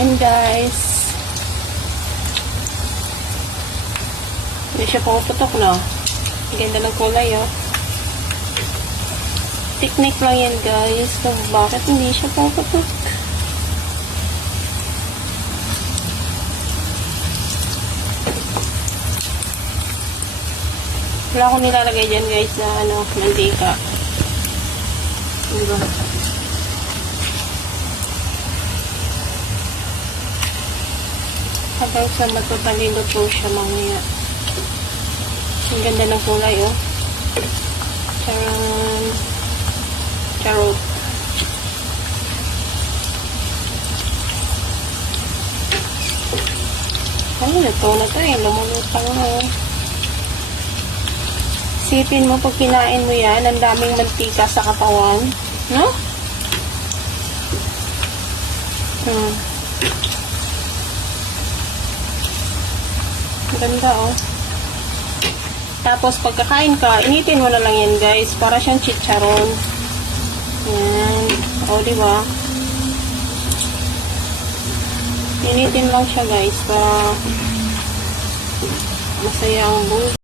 Then guys, hindi siya pumuputok, no? Ganda ng kulay, oh. Technique lang yan guys, kung bakit hindi siya pumuputok. Wala akong nilalagay dyan guys na mantika. Diba? Hanggang sa matutalino po siya mamaya. Ang ganda ng kulay, oh. Charan. Charot. Ay, ito na to eh. Lumulutang na, oh. Sipin mo pag kinain mo yan, ang daming mantika sa katawan. No? Ganda, oh. Tapos, pagkakain ka, initin mo na lang yan, guys. Para siyang chicharon. Yan. O, diba? Initin lang siya, guys. Para masaya ang buhay.